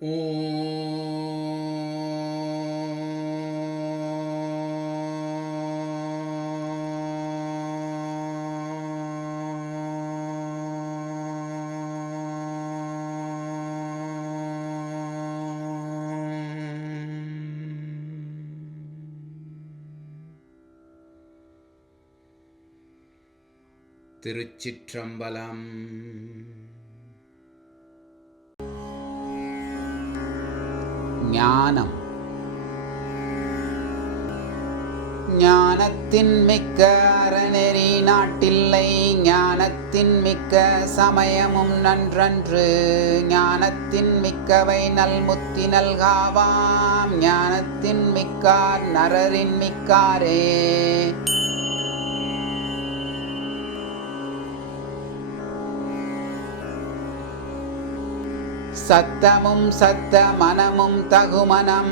ஓம் திருச்சிற்றம்பலம். ஞானம். ஞானத்தின் மிக்க அறநெறி நாட்டில்லை, ஞானத்தின் மிக்க சமயமும் நன்றன்று. ஞானத்தின் மிக்கவை நல்முத்தி நல்காவாம், ஞானத்தின் மிக்கார் நரரின் மிக்காரே. சத்தமும் சத்த மனமும் தகுமனம்,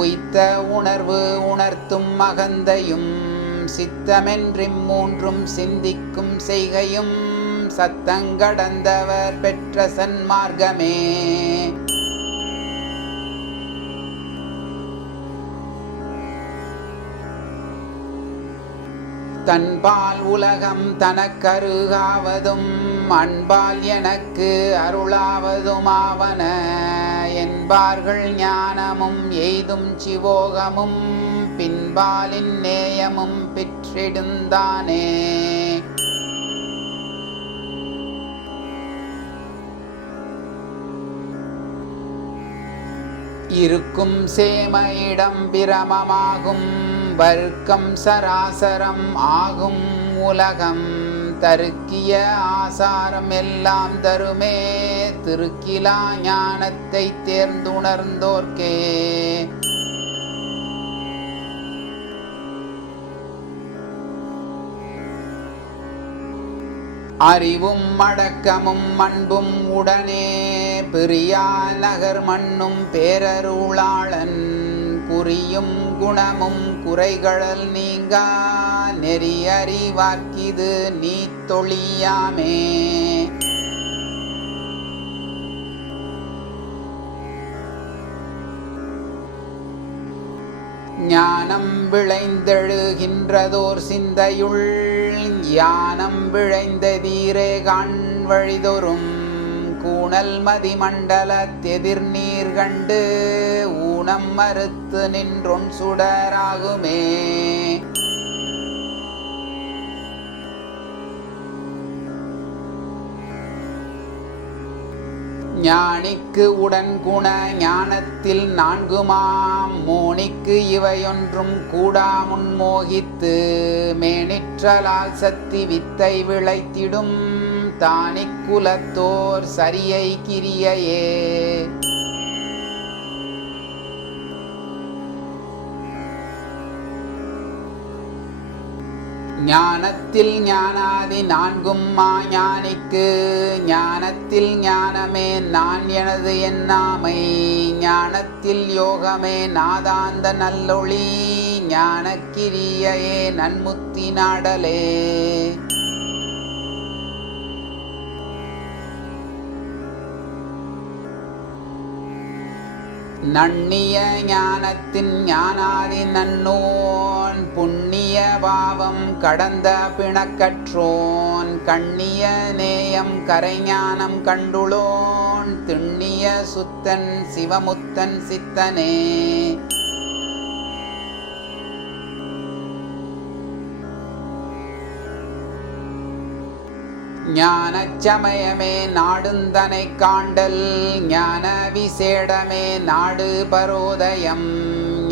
உய்த்த உணர்வு உணர்த்தும் மகந்தையும், சித்தமென்றிம் மூன்றும் சிந்திக்கும் செய்கையும், சத்தங்கடந்தவர் பெற்ற சன்மார்க்கமே. தன்பால் உலகம் தனக்கருகாவதும், அன்பால் எனக்கு அருளாவதுமாவன என்பார்கள். ஞானமும் எய்தும் சிவோகமும், பின்பாலின் நேயமும் பெற்றிடுந்தானே. இருக்கும் சேமையிடம் பிரமமாகும், வர்க்கம் சராசரம் ஆகும் உலகம். தருக்கிய ஆசாரம் எல்லாம் தருமே, திருக்கிலா ஞானத்தை தேர்ந்துணர்ந்தோர்க்கே. அறிவும் அடக்கமும் அன்பும் உடனே, பிரியா நகர் மண்ணும் பேரருளாளன். குறியும் குணமும் குறைகளல் நீங்கா, நெறி அறிவார்க்கிது நீ தொழியாமே. ஞானம் விளைந்தெழுகின்றதோர் சிந்தையுள், யானம் விளைந்ததீரே காண் வழிதொறும். கூணல் மதிமண்டலத்தெதிர் நீர் கண்டு, ஊனம் மறுத்து நின்றொன் சுடராகுமே. ஞானிக்கு உடன் குண ஞானத்தில் நான்குமாம், மோனிக்கு இவையொன்றும் கூடா முன்மோகித்து. மேனிற்றலால் சக்தி வித்தை விளைத்திடும், தானிக்குலத்தோர் சரியை கிரியையே. ஞானத்தில் ஞானாதி நான்கும் மாஞானிக்கு, ஞானத்தில் ஞானமே நான் எனது எண்ணாமை. ஞானத்தில் யோகமே நாதாந்த நல்லொளி, ஞானக்கிரியையே நன்முத்தி நாடலே. நண்ணிய ஞானத்தின் ஞானாதி நன்னோன், புண்ணிய பாவம் கடந்த பிணக்கற்றோன். கண்ணிய நேயம் கரைஞானம் கண்டுளோன், திண்ணிய சுத்தன் சிவமுத்தன் சித்தனே. ஞானச் சமயமே நாடுந்தனை காண்டல், ஞான விசேடமே நாடு பரோதயம்.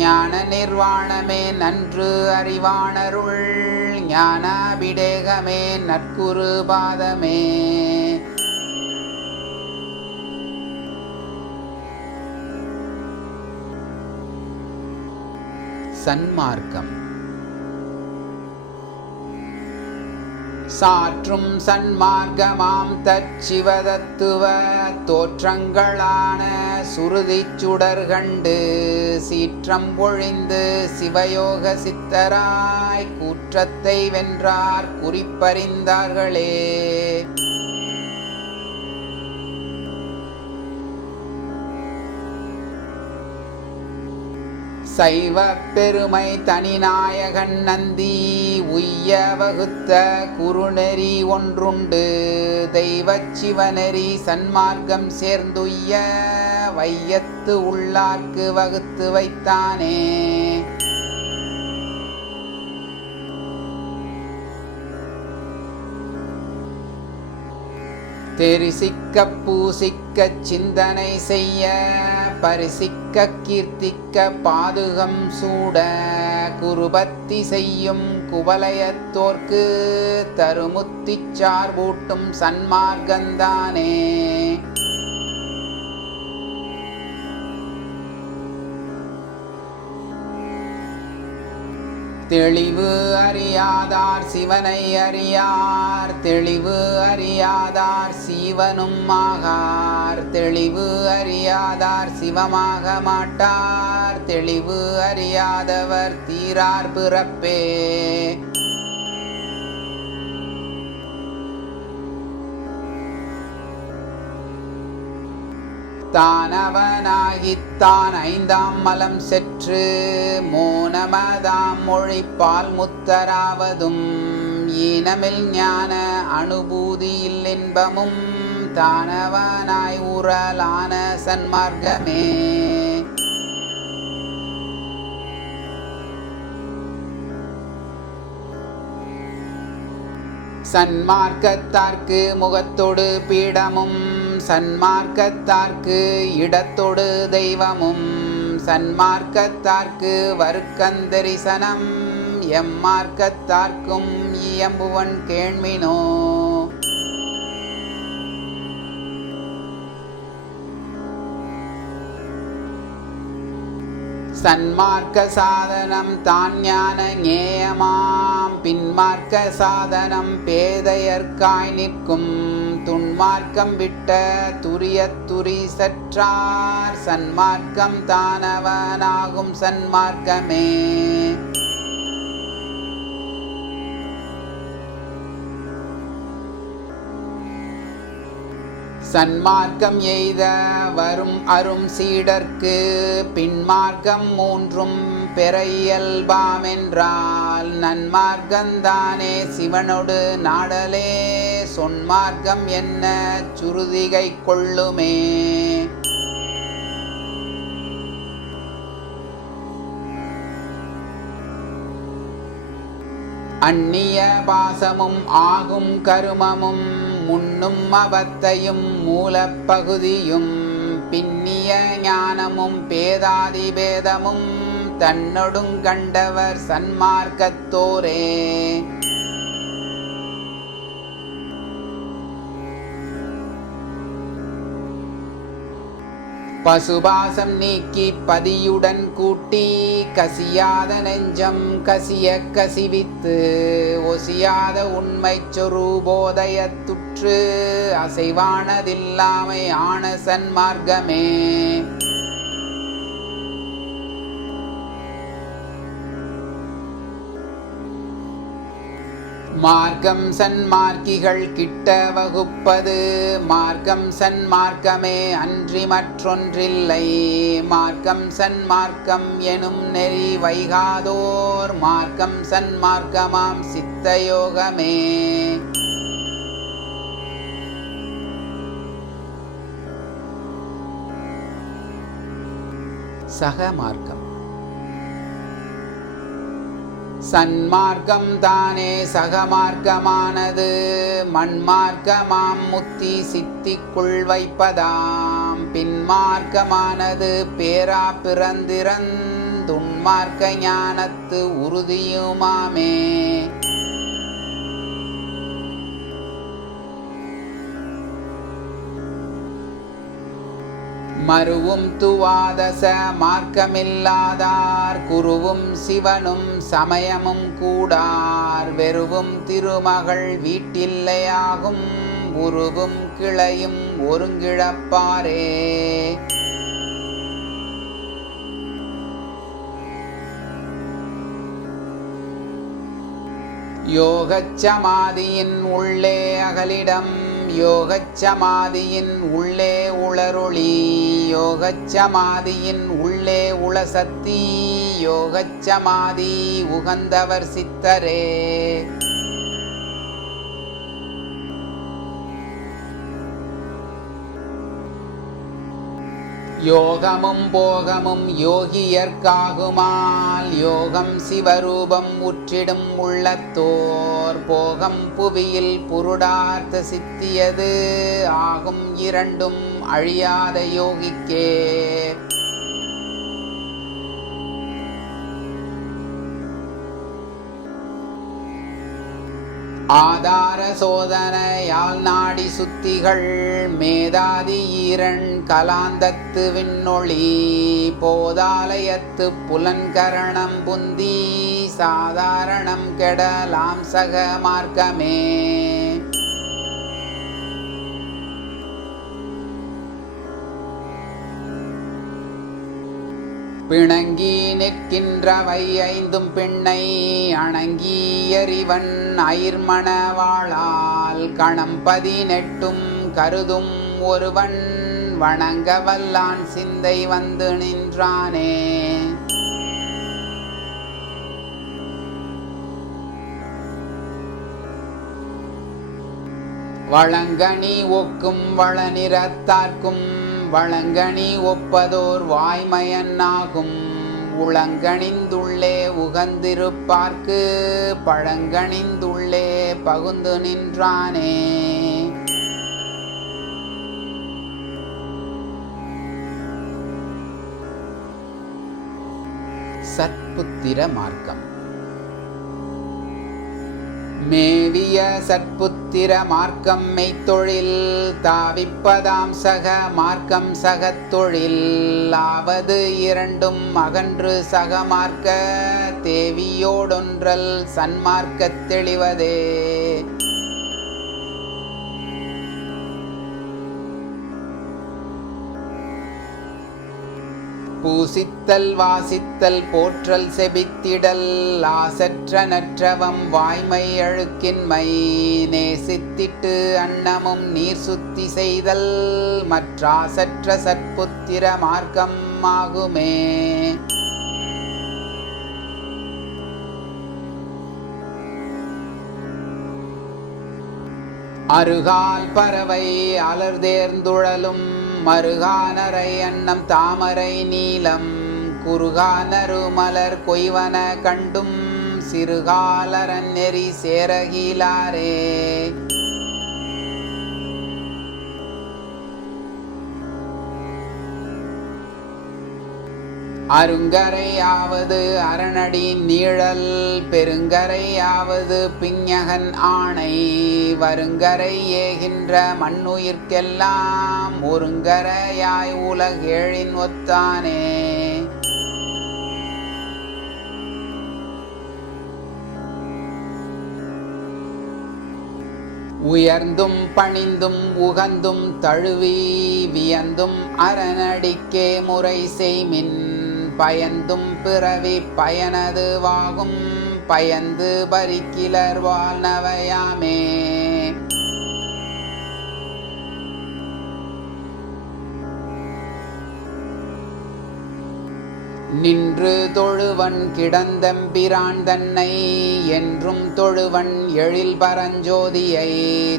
ஞான நிர்வாணமே நன்று அறிவானருள், ஞானாபிடேகமே நற்குரு பாதமே. சன்மார்க்கம். சாற்றும் சன்மார்க்கமாம் தற்சிவதத்துவ தோற்றங்களான சுருதிச் சுடர்கண்டு, சீற்றம் பொழிந்து சிவயோக சித்தராய் கூற்றத்தை வென்றார் குறிப்பறிந்தார்களே. சைவ பெருமை தனிநாயகன் நந்தி உய்ய வகுத்த குருநெறி ஒன்றுண்டு. தெய்வச் சிவநெறி சன்மார்க்கம் சேர்ந்துய்ய வையத்து உள்ளார்க்கு வகுத்து வைத்தானே. தெரிசிக்க பூசிக்க சிந்தனை செய்ய பரிசிக்க கீர்த்திக்க பாதுகம் சூட குருபத்தி செய்யும் குவலயத்தோர்க்கு தருமுத்திச் சார்பூட்டும் சன்மார்க்கந்தானே. தெளிவு அறியாதார் சிவனை அறியார், தெளிவு அறியாதார் சீவனும் ஆகார், தெளிவு அறியாதார் சிவமாக மாட்டார், தெளிவு அறியாதவர் தீரார் பிறப்பே. தானவனாகித்தான் ஐந்தாம் மலம் செற்று மோனமதாம் மொழிப்பால் முத்தராவதும் ஈனமில் ஞான அனுபூதியில் இன்பமும் தானவனாய் உரலான சன்மார்க்கமே. சன்மார்க்கத்தார்க்கு முகத்தொடு பீடமும் சன்மார்க்கத்தார்க்கு இடத்தொடு தெய்வமும் சன்மார்க்கத்தார்க்கு வருக்கந்தரிசனம் எம்மார்க்கத்தார்க்கும் இயம்புவன் கேள்மினோ. சன்மார்க்க சாதனம் தான் ஞான ஞேயமாம் பின்மார்க்க சாதனம் பேதையர்க்காய் நிற்கும் துன்மார்க்கம் விட்ட துரியத்துரி சற்றார் சன்மார்க்கம் தானவனாகும் சன்மார்க்கமே. சன்மார்க்கம் எய்த வரும் அரும் சீடர்க்கு பின்மார்க்கம் மூன்றும் பெற இயல்பாமென்றால் நன்மார்க்கந்தானே சிவனொடு நாடலே சொன்மார்க்கம் என்ன சுருதிகை கொள்ளுமே. அந்நிய பாசமும் ஆகும் கருமமும் முன்னும் அவத்தையும் மூலப்பகுதியும் பின்னிய ஞானமும் பேதாதி பேதமும் தன்னொடுங் கண்டவர் சன்மார்க்கத்தோரே. பசுபாசம் நீக்கி பதியுடன் கூட்டி கசியாத நெஞ்சம் கசிய கசிவித்து ஒசியாத உண்மை சொரூபோதயத்துற்று அசைவானதில்லாமை ஆன சன்மார்க்கமே. மார்க்கம் சன்மார்க்கிகள் கிட்ட வகுப்பது மார்க்கம் சன்மார்க்கமே அன்றி மற்றொன்றில்லை. மார்க்கம் சன்மார்க்கம் எனும் நெறி வைகாதோர் மார்க்கம் சன்மார்க்கமாம் சித்தயோகமே. சகமார்க்கம் சன்மார்க்கம் தானே சகமார்க்கமானது மண்மார்க்கமாம் முத்தி சித்திக்குள் வைப்பதாம் பின்மார்க்கமானது பேரா பிறந்திறந்துன்மார்க்க ஞானத்து உறுதியுமாமே. மருவும் துவாதச மார்க்கமில்லாதார் குருவும் சிவனும் சமயமும் கூடார் வெறுவும் திருமகள் வீட்டில்லையாகும் உருவும் கிளையும் ஒருங்கிழப்பாரே. யோகச்சமாதியின் உள்ளே அகலிடம் யோகச்சமாதியின் உள்ளே உளரொளி யோகச்சமாதியின் உள்ளே உள்ளே உளசக்தி யோகச்சமாதி உகந்தவர் சித்தரே. யோகமும் போகமும் யோகியர்க்காகுமால் யோகம் சிவரூபம் உற்றிடும் உள்ளத்தோர் போகம் புவியில் புருடார்த்த சித்தியது ஆகும் இரண்டும் அழியாத யோகிக்கே. ஆதார சோதனையால் நாடி சுத்திகள் மேதாதி ஈரன் கலாந்தத்து விண்ணொளி போதாலயத்து புலன்கரணம் புந்தி சாதாரணம் கெடலாம் சக மார்க்கமே. பிணங்கி நிற்கின்றவை ஐந்தும் பெண்ணை அணங்கி எறிவன் அயிர்மணவாளால் கணம் 18 கருதும் ஒருவன் வணங்க வல்லான் சிந்தை வந்து நின்றானே. வளங்கனி ஒக்கும் வளநிறத்தார்க்கும் வளங்கனி ஒப்பதோர் வாய்மயன்னாகும் உளங்கணிந்துள்ளே உகந்திருப்பார்க்கு பழங்கணிந்துள்ளே பகுந்து நின்றானே. சத்புத்திர மார்க்கம். மேவிய சற்புத்திர மார்க்கம் மெய்த்தொழில் தாவிப்பதாம் சக மார்க்கம் சகத்தொழில் ஆவது இரண்டும் அகன்று சக மார்க்க தேவியோடொன்றல் சன்மார்க்கத் தெளிவதே. பூசித்தல் வாசித்தல் போற்றல் செபித்திடல் ஆசற்ற நற்றவம் வாய்மை அழுக்கின்மை நேசித்திட்டு அன்னமும் நீர் சுத்தி செய்தல் மற்றாசற்ற சற்புத்திர மார்க்கம் ஆகுமே. அருகால் பறவை அலர்தேர்ந்துழலும் மருகானரை அன்னம் தாமரை நீலம் குறுகானரு மலர் கொய்வன கண்டும் சிறுகாலரன் நெறி சேரகிலாரே. அருங்கரையாவது அரணடி நீழல் பெருங்கரையாவது பிஞகன் ஆணை வருங்கரை ஏகின்ற மண்ணுயிர்க்கெல்லாம் ஒருங்கரையாய் உலகேழின் ஒத்தானே. உயர்ந்தும் பணிந்தும் உகந்தும் தழுவி வியந்தும் அரணடிக்கே முறை செய்மின் பயந்தும் பிறவி பயனதுவாகும் பயந்து பரிக்கிலர் வாழ்நவையாமே. நின்று தொழுவன் கிடந்தம்பிரான் தன்னை என்றும் தொழுவன் எழில் பரஞ்சோதியை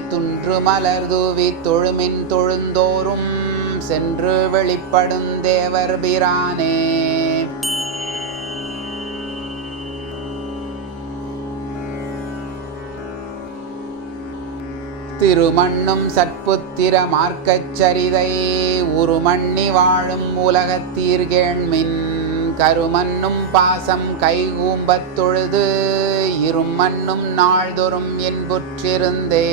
துன்று மலர் தூவி தொழுமின் தொழுந்தோறும் சென்று வெளிப்படும் தேவர் பிரானே. திருமண்ணும் சற்புத்திர மார்க்கச் சரிதை உருமண்ணி வாழும் உலகத்தீர்கேண்மின் கருமன்னும் பாசம் கைகூம்பத் தொழுது இருமன்னும் நாள்தொறும் என்புற்றிருந்தே.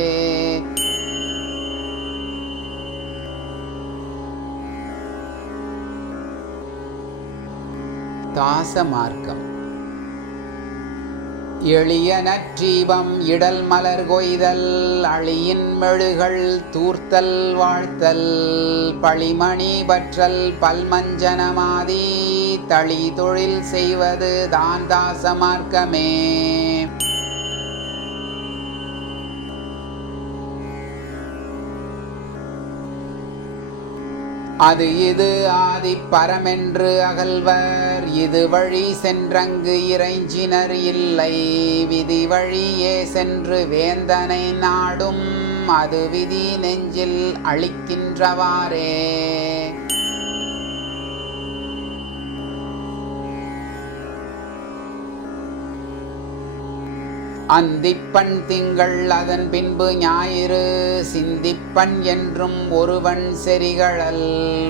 தாச மார்க்கம். எளிய நற்றீபம் இடல் மலர் கொய்தல் அழியின் மெழுகள் தூர்த்தல் வாழ்த்தல் பழிமணி பற்றல் பல்மஞ்சனமாதி தளி தொழில் செய்வது தான் தாச மார்க்கமே. அது இது ஆதி பரமென்று அகல்வர், இது வழி சென்றங்கு இறைஞ்சினர் இல்லை, விதி வழியே சென்று வேந்தனை நாடும், அது விதி நெஞ்சில் அளிக்கின்றவாறே. அந்திப்பன் திங்கள் அதன் பின்பு ஞாயிறு, சிந்திப்பன் என்றும் ஒருவன் செறிகழல்,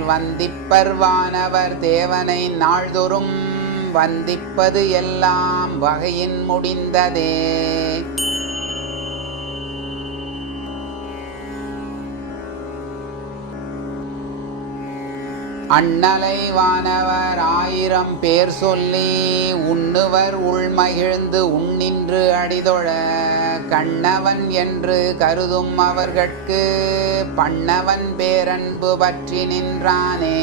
வந்திப்பர் வானவர் தேவனை நாள்தொறும், வந்திப்பது எல்லாம் வகையின் முடிந்ததே. அண்ணலை வானவர் 1000 பேர் சொல்லி, உண்ணுவர் உள்மகிழ்ந்து உண்ணின்று அடிதொழ, கண்ணவன் என்று கருதும் அவர்கட்கு, பண்ணவன் பேரன்பு பற்றி நின்றானே.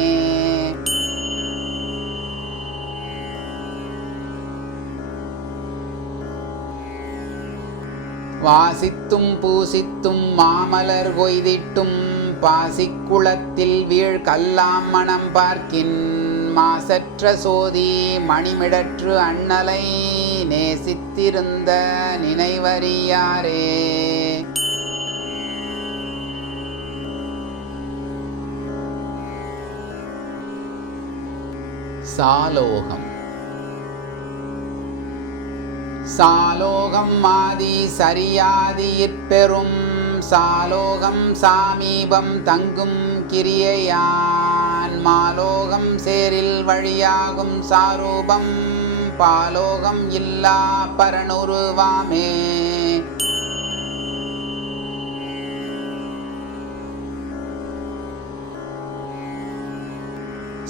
வாசித்தும் பூசித்தும் மாமலர் கொய்திட்டும், பாசிக்குளத்தில் வீழ் கல்லாம் மனம் பார்க்கின், மாசற்ற சோதி மணிமிடற்று அண்ணலை நேசித்திருந்த நினைவறியாரே. சாலோகம். சாலோகம் ஆதி சரியாதியிற்பெறும், சாலோகம் சாமீபம் தங்கும் கிரியையான், மாலோகம் சேரில் வழியாகும் சாரூபம், பாலோகம் இல்லா பரனுருவாமே.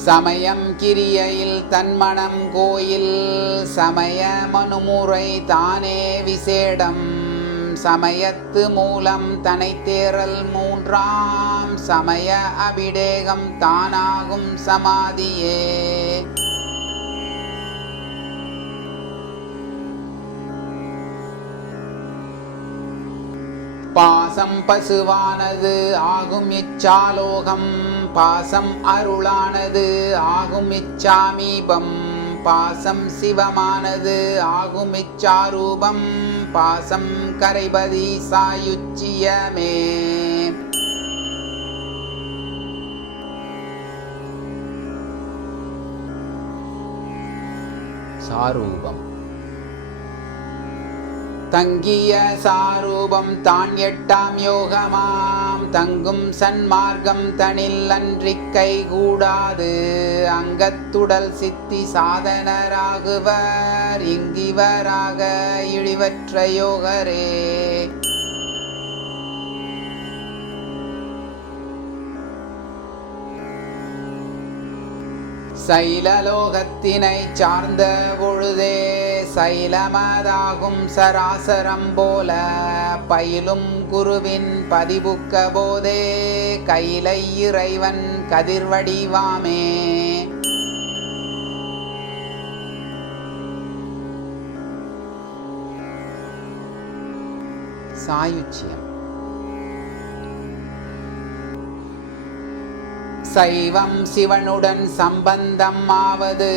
சமயம் கிரியையில் தன்மணம் கோயில், சமய மனுமுறை தானே விசேடம், சமயத்து மூலம் தனைத்தேறல் 3ஆம், சமய அபிடேகம் தானாகும் சமாதியே. பாசம் பசுவானது ஆகும் இச்சாலோகம், பாசம் அருளானது ஆகும் இச்சாமீபம், பாசம் சிவமானது ஆகும் இச்சாரூபம், பாசம் கரைபதி சாயுச்சியமே. சாரூபம். தங்கிய சாரூபம் தான் 8ஆம் யோகமாம், தங்கும் சன்மார்க்கம் தனில் அன்றிக் கைகூடாது, அங்கத்துடல் சித்தி சாதனராகுவர், இங்கிவராக இழிவற்ற யோகரே. சைலலோகத்தினை சார்ந்த பொழுதே, சைலமதாகும் சராசரம் போல, பயிலும் குருவின் பதிபுக்க போதே, கைலை இறைவன் கதிர்வடிவாமே. சாயுச்சியம். சைவம் சிவனுடன் சம்பந்தம் ஆவது,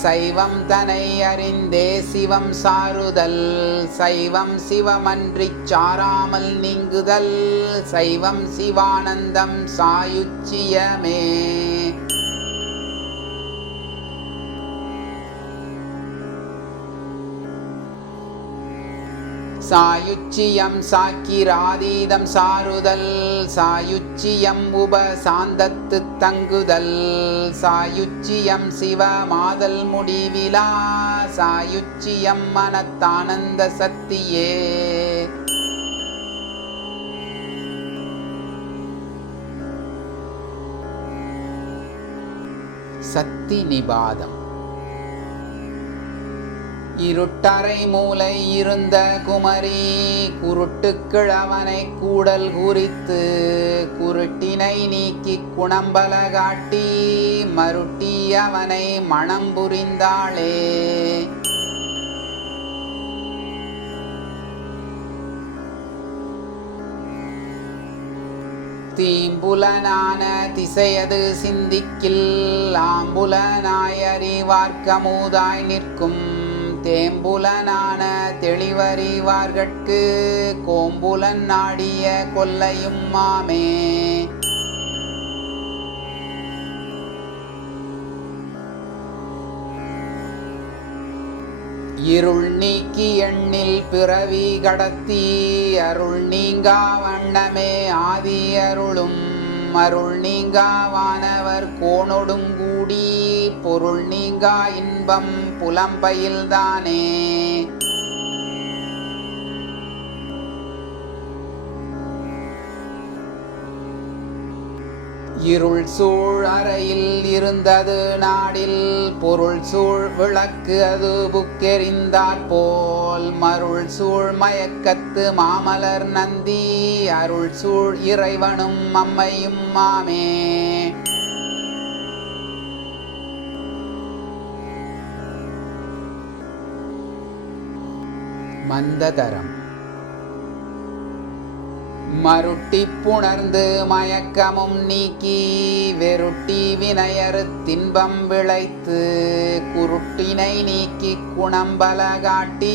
சைவம் தனை அறிந்தே சிவம் சாருதல், சைவம் சிவமன்றிச் சாராமல் நீங்குதல், சைவம் சிவானந்தம் சாயுச்சியமே. சாயுச்சியம் சாக்கிராதீதம் சாருதல், சாயுச்சியம் உபசாந்தத்து தங்குதல், சாயுச்சியம் சிவமாதல் முடிவிலா, சாயுச்சியம் மனத்தானந்த சத்தியே. சத்தி நிபாதம். இருட்டறை மூலை இருந்த குமரி, குருட்டுக்கிழவனை கூடல் குறித்து, குருட்டினை நீக்கி குணம்பல காட்டி, மருட்டி அவனை மணம் புரிந்தாளே. தீம்புலனான திசையது சிந்திக்கில் ஆம்புலனாயறிவார்க்கமுதாய் நிற்கும் தேம்புலனான தெளிவறிவார்கட்கு கோம்புலன் நாடிய கொல்லையும் மாமே. இருள் நீக்கி எண்ணில் பிறவி கடத்தி அருள் நீங்கா வண்ணமே ஆதி அருளும் அருள் நீங்கா வானவர் கோணொடுங்கூடி பொருள் நீங்கா இன்பம் புலம்பயில்தானே. இருள் சூழ் அறையில் இருந்தது நாடில் பொருள் சூழ் விளக்கு அது புக்கெறிந்தாற்போல் மருள் சூழ் மயக்கத்து மாமலர் நந்தி அருள் சூழ் இறைவனும் அம்மையும் மாமே. மந்ததரம் மருட்டி புணர்ந்து மயக்கமும் நீக்கி வெருட்டி வினையறு தின்பம் விளைத்து குருட்டினை நீக்கி குணம்பல காட்டி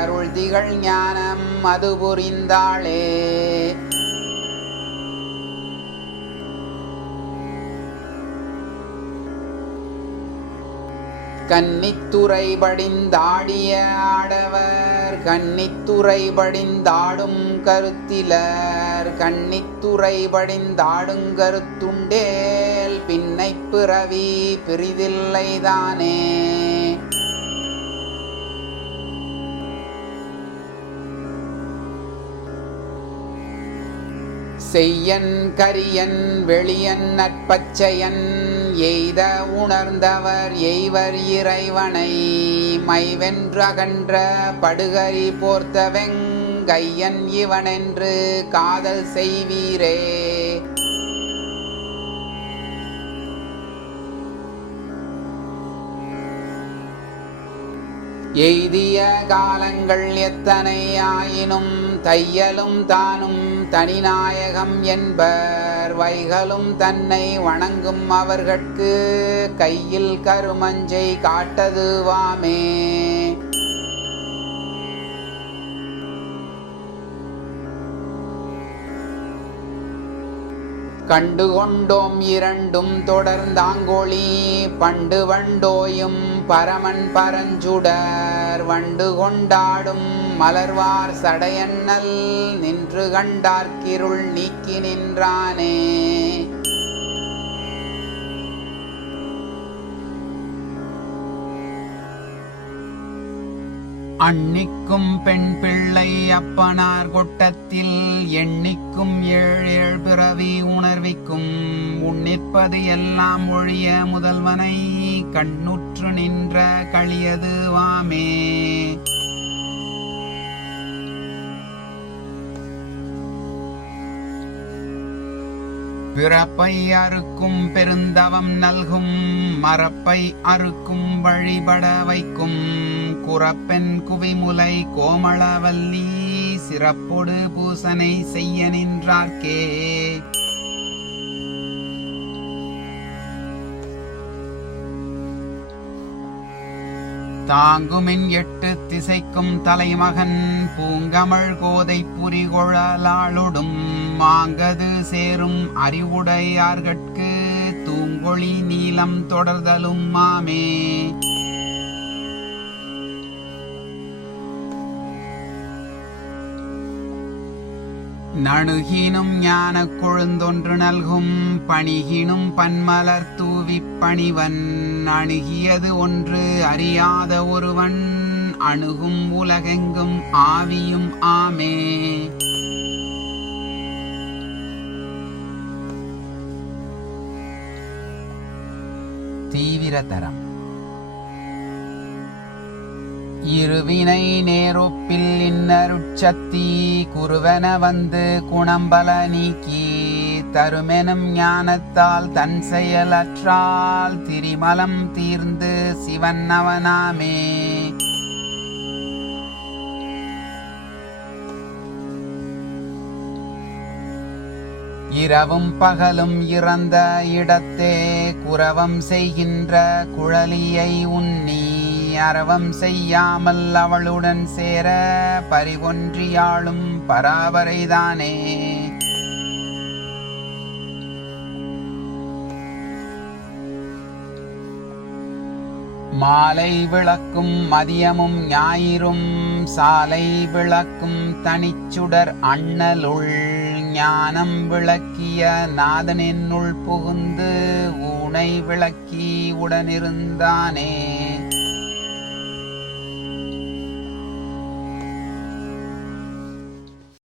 அருள் திகழ் ஞானம் அது புரிந்தாளே. கன்னித்துறை படிந்தாடிய ஆடவர் கன்னித்துறை படிந்தாடும் கருத்திலர் கன்னித்துறை படிந்தாடும் கருத்துண்டேல் பின்னை பிறவி பிரிதில்லைதானே. செய்யன் கரியன் வெளியன் நற்பச்சையன் எய்த உணர்ந்தவர் எய்வர் இறைவனை மைவென்றகன்ற படுகரி போர்த்தவெங் கையன் இவனென்று காதல் செய்வீரே. எய்திய காலங்கள் எத்தனை ஆயினும் தையலும் தானும் தனிநாயகம் என்பர் வைகளும் தன்னை வணங்கும் அவர்கட்கு கையில் கருமஞ்சை காட்டதுவாமே. கண்டுகொண்டோம் இரண்டும் தொடர்ந்தாங்கொளி பண்டு வண்டோயும் பரமன் பரஞ்சுடர் வண்டு கொண்டாடும் மலர்வார் சடையண்ணல் நின்று கண்டார்க்கிருள் நீக்கி நின்றானே. அன்னிக்கும் பெண் பிள்ளை அப்பனார் கொட்டத்தில் எண்ணிக்கும் ஏழேழ் பிறவி உணர்விக்கும் உன்னிற்பது எல்லாம் ஒழிய முதல்வனை கண்ணுற்று நின்ற களியது வாமே. பிறப்பை அறுக்கும் பெருந்தவம் நல்கும் மரப்பை அறுக்கும் வழிபட வைக்கும் குறப்பெண் குவிமுலை கோமளவல்லி சிறப்பொடு பூசனை செய்ய நின்றார்க்கே. தாங்குமின் எட்டு திசைக்கும் தலைமகன் பூங்கமழ் கோதை புரிகொழலாளுடும் மாங்கது சேரும் அறிவுடையார்கட்கு தூங்கொழி நீலம் தொடர்தலும் மாமே. நணுகினும் ஞான கொழுந்தொன்று நல்கும் பணிகினும் பன்மலர் தூவி பணிவன் அணுகியது ஒன்று அறியாத ஒருவன் அணுகும் உலகெங்கும் ஆவியும் ஆமே. தீவிரதரம் இருவினை நேரொப்பில் இன்னருட்சத்தி குருவென வந்து குணம்பல நீக்கி தருமெனும் ஞானத்தால் தன் செயலற்றால் திரிமலம் தீர்ந்து சிவன் அவனாமே. இரவும் பகலும் இறந்த இடத்தே குரவம் செய்கின்ற குழலியை உன்னி அரவம் செய்யாமல் அவளுடன் சேர பரிவொன்றியாளும் பராபரைதானே. மாலை விளக்கும் மதியமும் ஞாயிறும் சாலை விளக்கும் தனிச்சுடர் அண்ணலுள் ஞானம் விளக்கிய நாதனினுள் புகுந்து ஊனை விளக்கி உடனிருந்தானே.